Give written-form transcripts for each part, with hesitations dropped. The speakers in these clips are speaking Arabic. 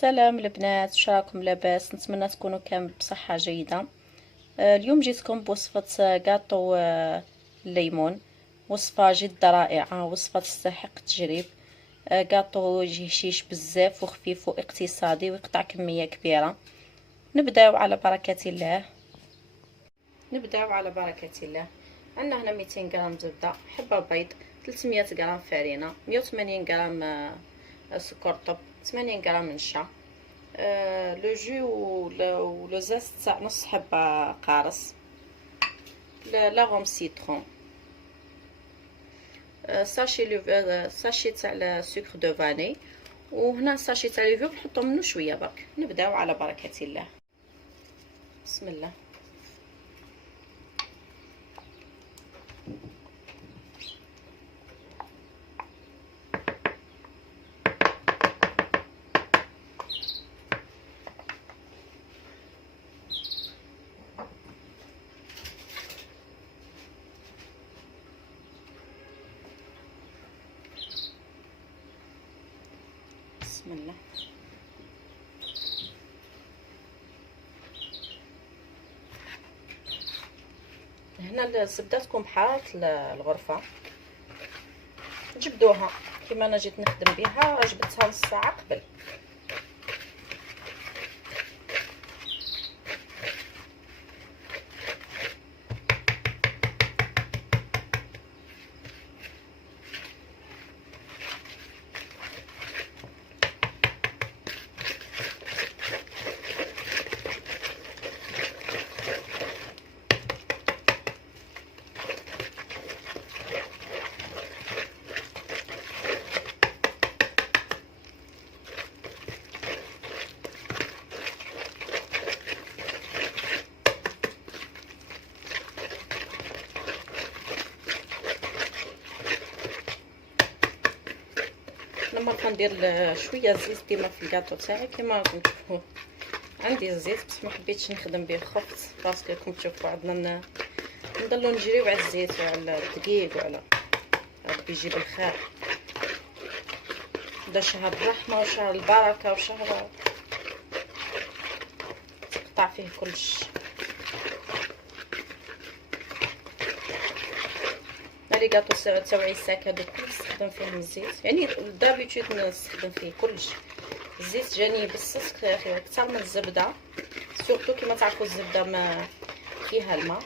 سلام البنات، شراكم لاباس؟ نتمنى تكونوا كامل بصحة جيدة. اليوم جيتكم بوصفة كاطو الليمون. وصفة جد رائعة، وصفة تستحق التجريب. كاطو يجي هشيش بزاف وخفيف واقتصادي ويقطع كمية كبيرة. نبداو على بركة الله. عندنا هنا 200 غرام زبدة، حبة بيض، 300 غرام فرينة، 180 غرام سكر طب، 80 غرام نشا، لو جو ولو زاست تاع نص حبه قارص، لاغوم سيترون، ساشي تاع سكر دو فاني، وهنا ساشي تاع ليفور نحطو منو شويه برك. نبداو على بركه الله. بسم الله. بسم الله. هنا الزبده تكون بحارة الغرفه. جبدوها كيما انا جيت نخدم بها، جبدتها نص ساعه قبل. لما كندير شويه زيت ديما في الكاطو تاعي كيما راكم تشوفوا. عندي الزيت بس ما حبيتش نخدم به، خفت باسكو راكم تشوفوا عندنا نضلوا نجريو على الزيت وعلى الدقيق وعلى ربي يجيب الخير. دا شهر الرحمه وشهر البركه وشهر تقطع فيه كلش. لي كاطو تاوعي الساك هادو كل نستخدم فيهم الزيت، يعني دابيتود نستخدم فيه كلش. الزيت جاني بصح اكثر من الزبده، سورتو كيما تعرفوا الزبده ما فيها الماء.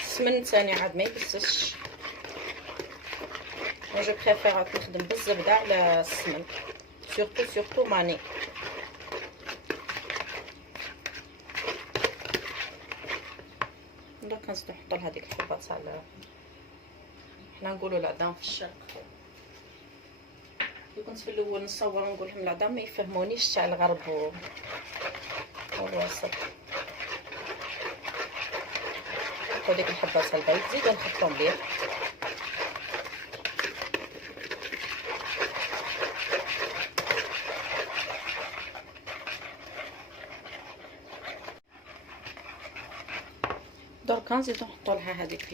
السمن ثاني عاد ما يبسش، جو بريفير نخدم بالزبده على السمن، سورتو ماني. دوك نزيدو نحطو لهاديك الحبه تاع حنا نقولوا العظام في الشرق. كنت في الاول نصور نقولهم العظام ما يفهمونيش تاع الغرب والوسط. نحطو ديك الحبه تاع البيض، نزيدو نخلطو مليح. دركا نزيدو نحطو لها هذيك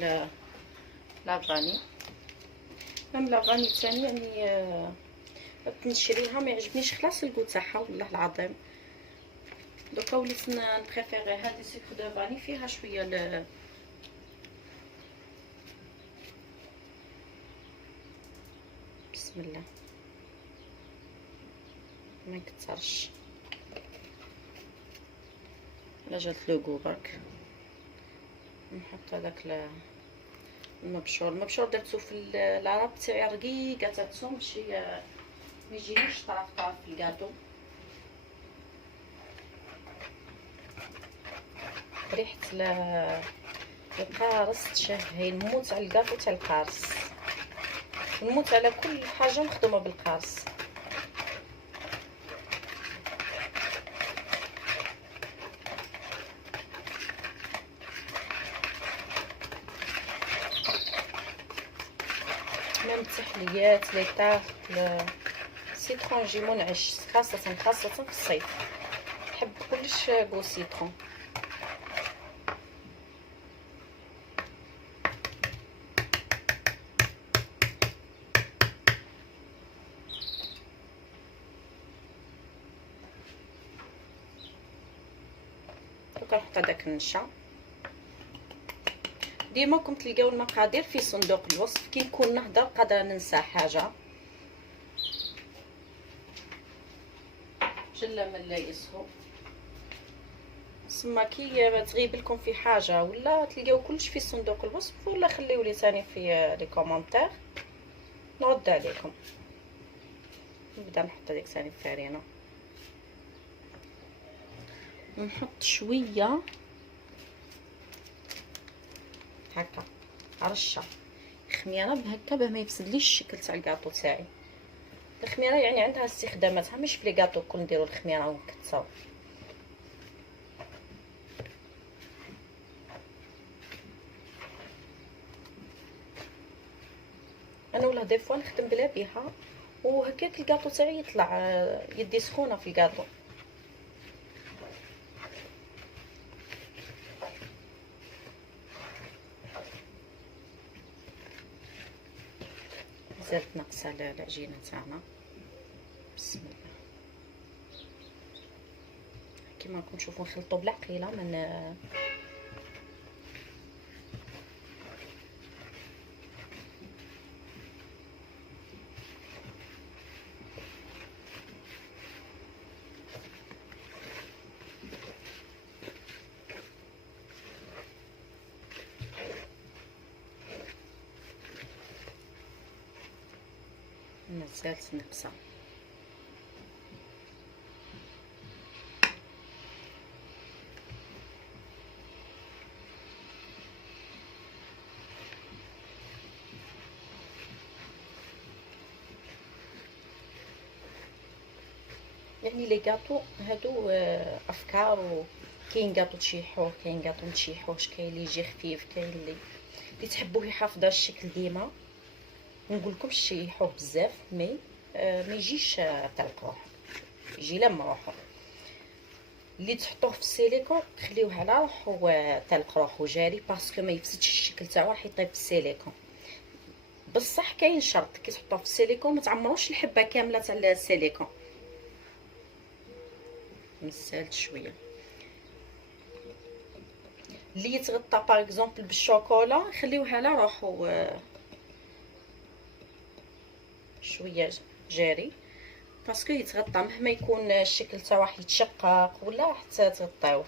لافاني. ميم لافاني الثاني يعني نشريها ما يعجبنيش خلاص الكو تاعها والله العظيم. دوكا وليت نبريفيري هذه سكر دو فاني فيها شويه بسم الله ما يكثرش. الا جات لوغو برك نحط هذاك المبشور درتو في العرب تاعي رقيقه تاتو ماشي ما يجينيش طرف في الكاطو. ريحه القارص تشهي، نموت على الكاطو تاع القارص، نموت على كل حاجه مخدومه بالقارص. ميم التحليات لي طاف السيترون يجي منعش، خاصه في الصيف نحب كلش كو سيترون. وكنحط هذاك النشا. ديما راكم تلقاو المقادير في صندوق الوصف. كي نكون نهضر قادره ننسى حاجه. جله من لا يسهو سما كي تغيب لكم في حاجه ولا تلقاو كلش في صندوق الوصف، ولا خليو لي ثاني في لي كومونتير نرد عليكم. نبدا نحط هذيك ثاني الفارينه، نحط شويه هكا رشه خميره بهكا باه ما يفسدليش الشكل تاع الكاطو تاعي. الخميره يعني عندها استخداماتها، مش في لي كاطو كون نديرو الخميره ونكتساو. انا ولا دي فوا نخدم بلا بها وهكاك الكاطو تاعي يطلع يدي سخونه في الكاطو. زادت ناقصه العجينه تاعنا. بسم الله. كيما راكم تشوفوا نخلطوا بالعقيله من مازالت ناقصه. يعني لي كاطو هادو افكار، كاين كاطو تشيحوه، كاين كاطو متشيحوش، كاين اللي يجي خفيف، كاين اللي تحبوه يحافظ على الشكل ديما. نقول لكم شيحوه بزاف مي ما يجيش طلق روحو، يجي لما روحو. اللي تحطوه في السيليكون خليوه على روحو طلق روحو جاري، باسكو ما يفسدش الشكل تاعو، راح يطيب في السيليكون. بصح كاين شرط كي تحطوه في السيليكون ما تعمروش الحبه كامله تاع السيليكون. نسالت شويه. اللي يتغطى باغ اكزومبل بالشوكولا خليوه على روحو شويه جاري، باسكو يتغطى مهما يكون الشكل تاعو راح يتشقق ولا حتى تغطيوه.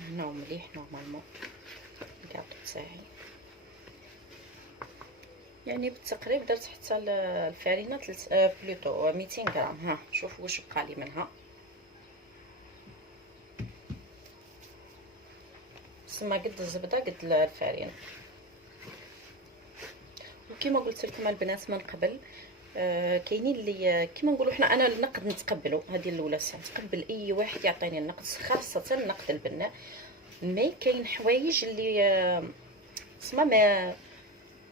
هنا مليح نورمالمون الكاطو تاعي. يعني بالتقريب درت حتى الفارينه بلوتو 200 غرام. ها شوفوا واش بقى لي منها. سما قد الزبده قد الفارينه. وكما قلت لكم البنات من قبل كاينين اللي كيما نقولوا حنا، انا النقد نتقبلو، هذه الاولى نتقبل اي واحد يعطيني النقد، خاصه النقد البناء. مي كاين حوايج اللي سما ما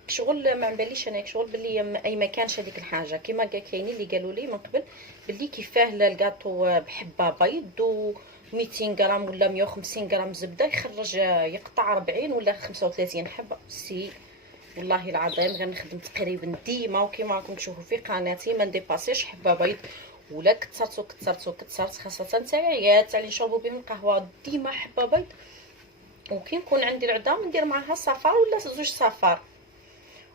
شغل ما نباليش انا شغل باللي اي ما كانش هذيك الحاجه. كيما كاينين اللي قالوا لي من قبل باللي كيفاه الكاطو بحبه بيض و 200 غرام ولا 150 غرام زبده يخرج يقطع 40 ولا 35 حبه. سي والله العظيم غنخدم تقريبا ديما، وكيما راكم تشوفوا في قناتي ما نديباسيش حبه بيض، ولا كثرت خاصه تاع العيال تاع اللي نشربوا بهم القهوه ديما حبه بيض. وكي نكون عندي العدا ندير معها صفار ولا زوج صفار،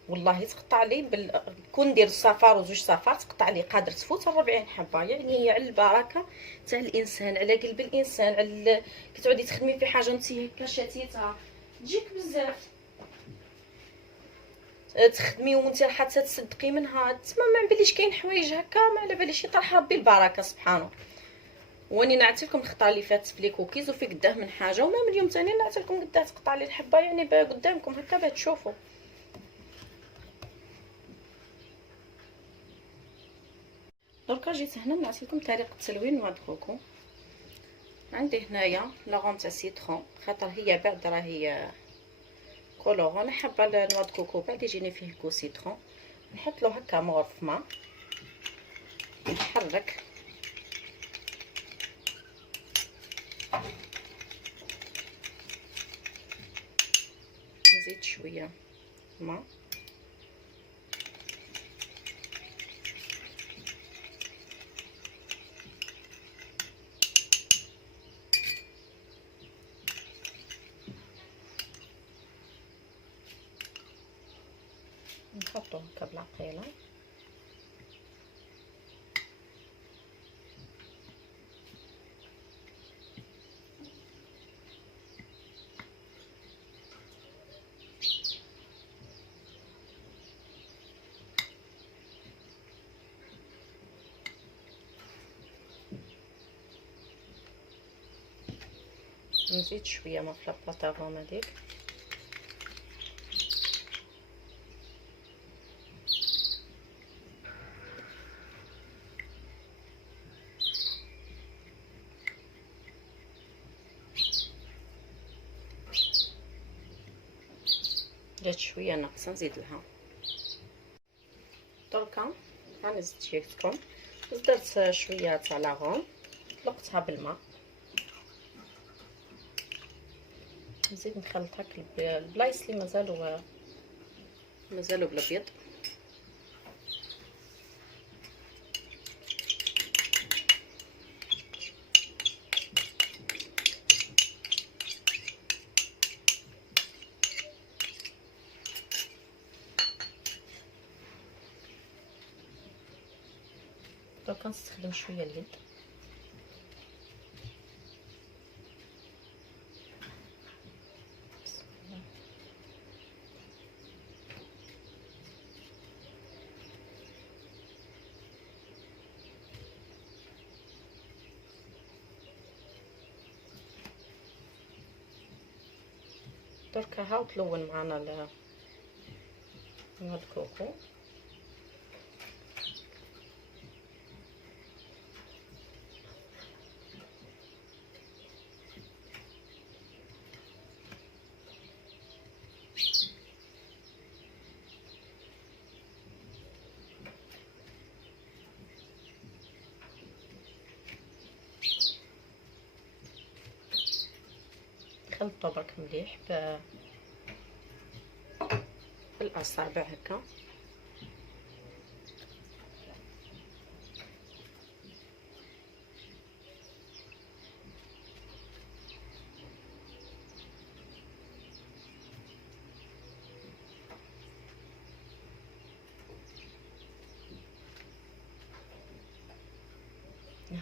والله تقطع لي كون ندير صفار وزوج صفار تقطع لي قادر تفوت 40 حبه. يعني على البركه تاع الانسان، على قلب الانسان، على كي تعودي تخدمي في حاجه انت هكا شاتيتها تجيك بزاف، تخدمي وانت حتى تصدقي منها. تما ما نبليش كاين حوايج هكا ما على باليش يطرح ربي البركه سبحانه. واني نعت لكم الخطره اللي فاتت في لي كوكيز وفي قداه من حاجه، وما من اليوم ثاني نعت لكم قداه تقطع لي الحبه، يعني قدامكم هكا باه تشوفوا. دركا جيت هنا نعت لكم طريقه تلوين نوع الكوكو. عندي هنايا لاغون تاع سيترون، خاطر هي بعد راهي كولور، انا حابه نوع الكوكو بعد يجيني فيه كو سيترون. نحط له هكا مغرف ماء، نحرك نزيد شويه ماء نخلطو هكا بالعقيله. نزيد شويه ما في لاباطافون هذيك. جات شويه ناقصه نزيد لها. دركا راني زدت جيتكم درت شويه تاع لاغون، طلقتها بالماء. نزيد نخلط هاك البلايص اللي مازالوا بالابيض. دوكا نستخدم شويه اليد. دركا هاو تلون معنا نوع الكوكو. نخلطو برك مليح بالاصابع هكا.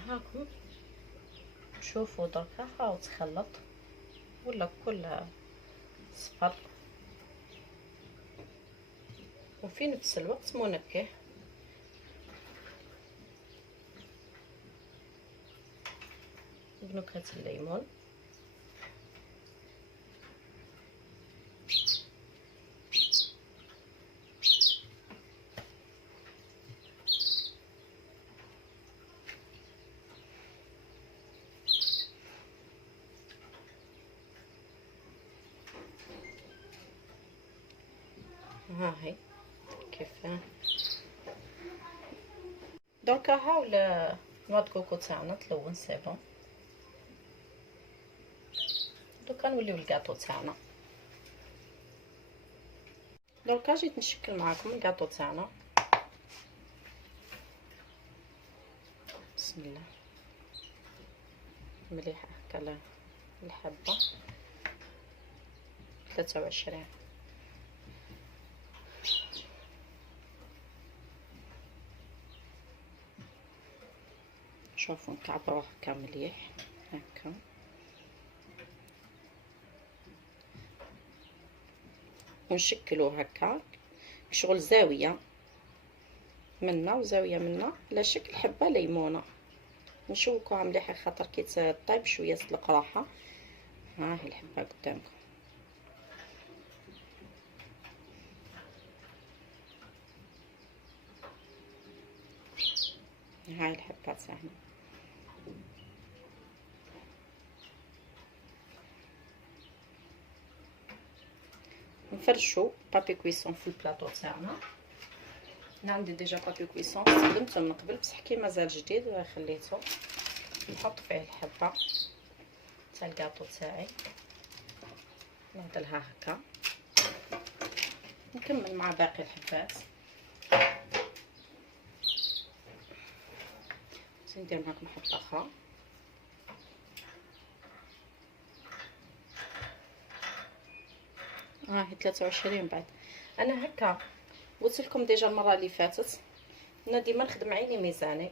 هاكم شوفوا دركا هاو تخلط ولا كل صفر، وفي نفس الوقت منكه. بنكهة الليمون. ها هي كيف. دركا هاو نوع الكوكو تاعنا تلون سيبون. دوكا نوليو الكاطو تاعنا. دركا جيت نشكل معاكم الكاطو تاعنا. بسم الله. مليحه هكا الحبه 23. شوفوا نكعبروه هكا مليح هكا. ونشكلوه هكا شغل زاويه منا وزاويه منا على شكل حبه ليمونه. نشوكوها مليحه خاطر كي تطيب شويه تطلق راحه. ها هي الحبه قدامكم. هاي الحبات تاعنا. نفرشوا بابي كويسون في البلاطو تاعنا. انا عندي ديجا بابي كويسون استخدمته من قبل بصح كي مازال جديد خليته. نحط فيه الحبه تاع الكاطو تاعي، نعدلها هكا. نكمل مع باقي الحبات. ندير معكم حبه اخرى. هي 23 بعد. انا هكا قلت لكم ديجا المره اللي فاتت انا ديما نخدم عيني ميزاني.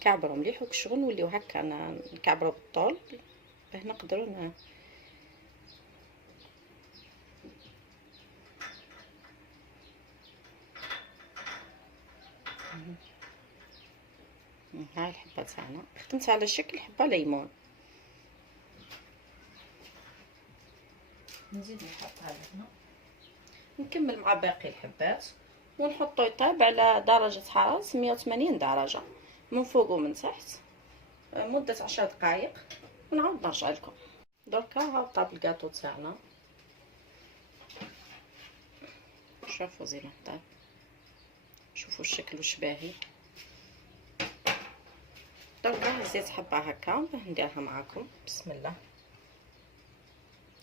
كعبروا مليح وكشغل نوليو هكا نكعبروا بالطول باه نقدروا هاي الحبه تاعنا خدمت على شكل حبه ليمون. نزيد نحطها هنا نكمل مع باقي الحبات ونحطو يطيب على درجه حراره 180 درجه من فوق ومن تحت مده 10 دقائق ونعاود نرجع لكم. دركا ها طاب الكاطو تاعنا، شوفوا زي ما طاب، شوفوا الشكل واش باهي. دركا هزيت حبه هكا باه نديرها معاكم. بسم الله.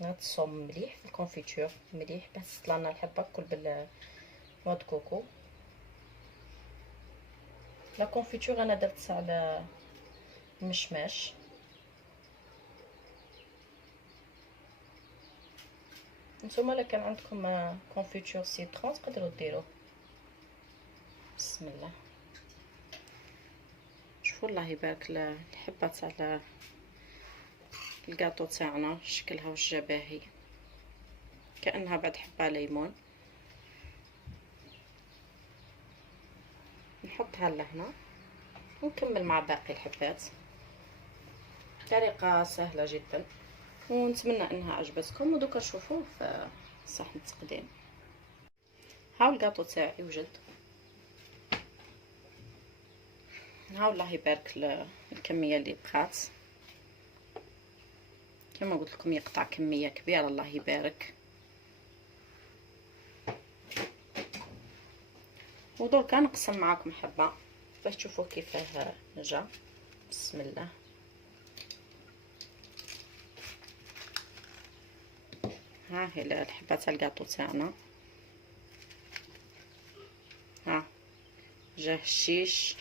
نتصوم مليح في الكونفيتور مليح باه تطلعنا الحبه كل بالنوع د كوكو. لا كونفيتور انا درت على المشماش. نتوما الا كان عندكم كونفيتور سيترون تقدروا ديروه. بسم الله. شوفوا الله يبارك الحبه تاع الكاطو تاعنا شكلها واش جا باهي، كانها بعد حبه ليمون. نحطها لهنا ونكمل مع باقي الحبات. طريقه سهله جدا ونتمنى انها عجبتكم. ودوكا نشوفوه في صحن التقديم. هاو الكاطو تاعي وجد. هاو الله يبارك الكميه اللي بقات. كما قلت لكم يقطع كميه كبيره الله يبارك. ودركا نقسم معاكم حبه باش تشوفوا كيفاه جا. بسم الله. ها هي الحبه تاع الكاطو تاعنا، ها جا هشيش.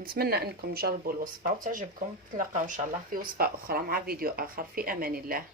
نتمنى انكم تجربوا الوصفه وتعجبكم. نتلاقاو ان شاء الله في وصفه اخرى مع فيديو اخر. في امان الله.